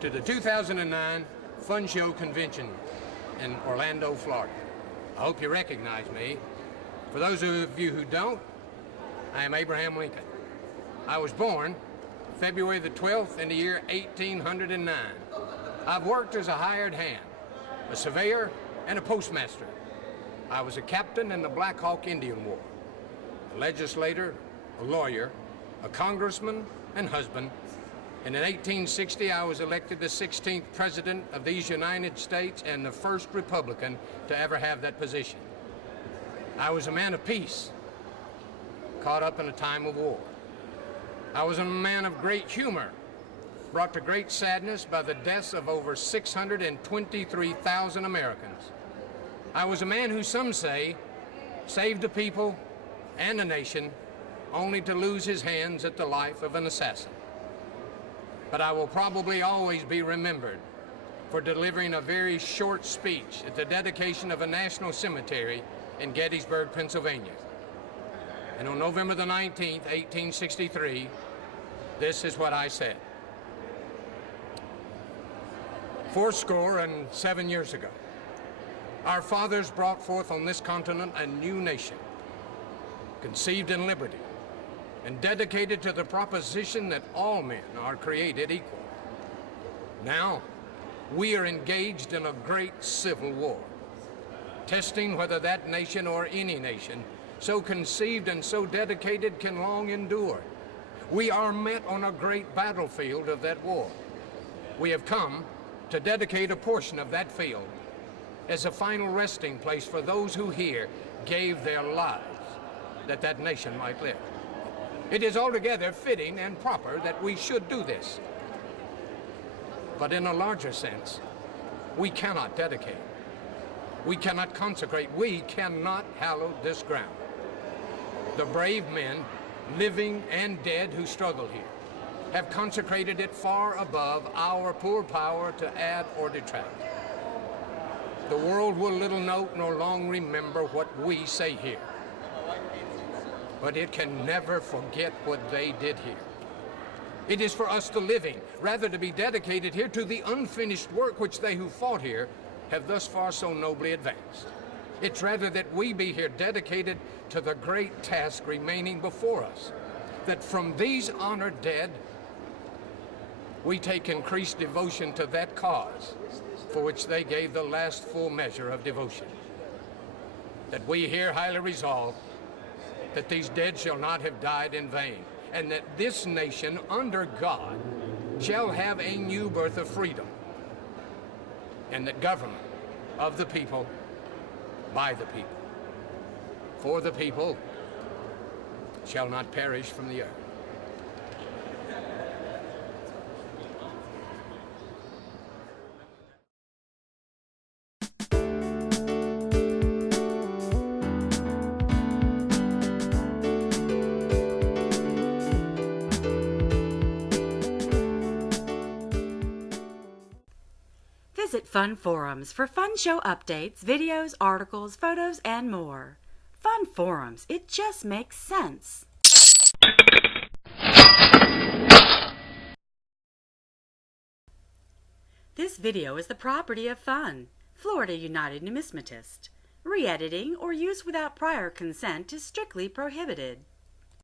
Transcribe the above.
to the 2009 Fun Show Convention in Orlando, Florida. I hope you recognize me. For those of you who don't, I am Abraham Lincoln. I was born February the 12th in the year 1809. I've worked as a hired hand, a surveyor, and a postmaster. I was a captain in the Black Hawk Indian War, a legislator, a lawyer, a congressman, and husband. And in 1860, I was elected the 16th president of these United States and the first Republican to ever have that position. I was a man of peace, caught up in a time of war. I was a man of great humor, brought to great sadness by the deaths of over 623,000 Americans. I was a man who, some say, saved a people and a nation only to lose his hands at the life of an assassin. But I will probably always be remembered for delivering a very short speech at the dedication of a national cemetery in Gettysburg, Pennsylvania. And on November the 19th, 1863, this is what I said. 87 years ago, our fathers brought forth on this continent a new nation, conceived in liberty, and dedicated to the proposition that all men are created equal. Now, we are engaged in a great civil war, testing whether that nation or any nation so conceived and so dedicated can long endure. We are met on a great battlefield of that war. We have come to dedicate a portion of that field as a final resting place for those who here gave their lives that that nation might live. It is altogether fitting and proper that we should do this. But in a larger sense, we cannot dedicate. We cannot consecrate. We cannot hallow this ground. The brave men, living and dead, who struggle here have consecrated it far above our poor power to add or detract. The world will little note nor long remember what we say here, but it can never forget what they did here. It is for us the living, rather to be dedicated here to the unfinished work which they who fought here have thus far so nobly advanced. It's rather that we be here dedicated to the great task remaining before us, that from these honored dead, we take increased devotion to that cause for which they gave the last full measure of devotion. That we here highly resolve that these dead shall not have died in vain, and that this nation under God shall have a new birth of freedom, and that government of the people, by the people, for the people, shall not perish from the earth. Visit Fun Forums for fun show updates, videos, articles, photos, and more. Fun Forums, it just makes sense. This video is the property of F.U.N, Florida United Numismatists. Re-editing or use without prior consent is strictly prohibited.